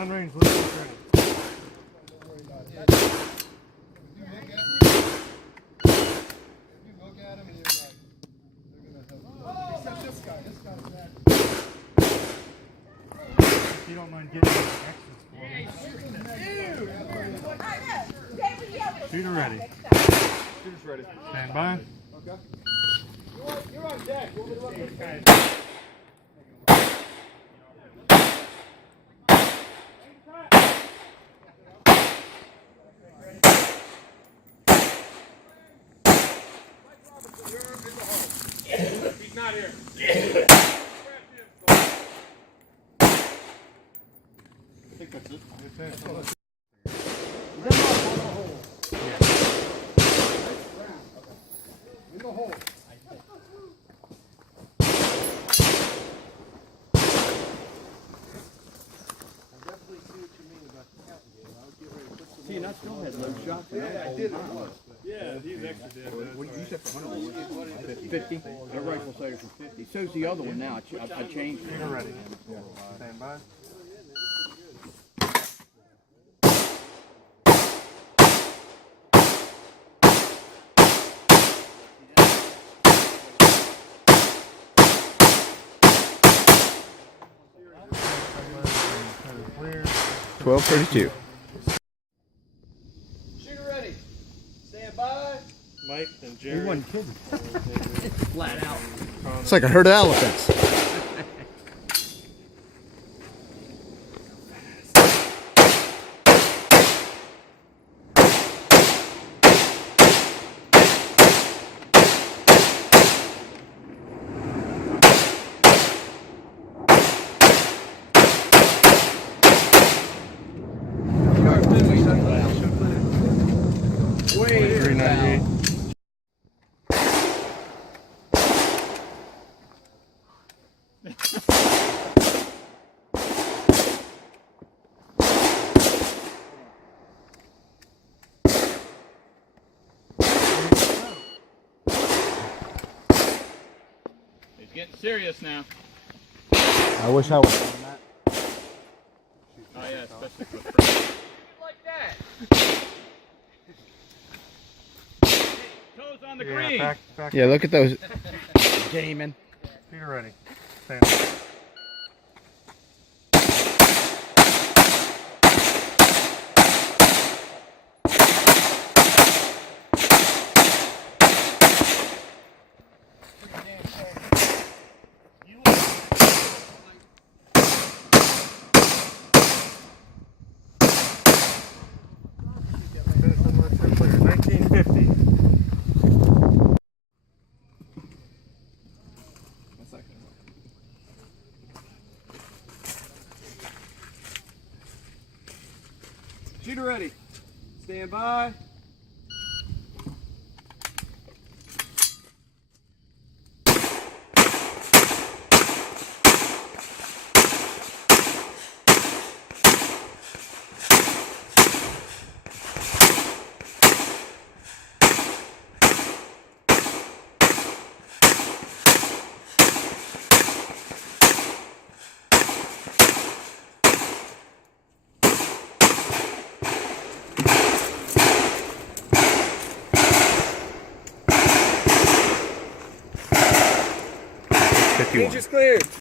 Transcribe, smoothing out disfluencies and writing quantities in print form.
Non-range ready. If you don't mind getting extras for me. Shooter ready. Shooter's ready. Stand by. Okay. You're on deck. He's not here. I think that's it. In the hole. See, and I still had low shot. Yeah, I did. Yeah, these extra did. What you said for 100? 50? That rifle sighted for 50. So's the other one now. I changed it. Shooter ready. Stand by. Clear. 12:32. Shooter ready. Stand by. Mike and Jerry. wasn't kidding. Flat out. It's like a herd of elephants. Way 398. It's getting serious now. I wish I was. Oh yeah, especially for friends. Like that. Toes on the green. Back. Yeah, look at those. Gaming. Shooter ready. Stand by. Citizen, let's go clear. 1950. Shooter ready. Stand by. Range is cleared.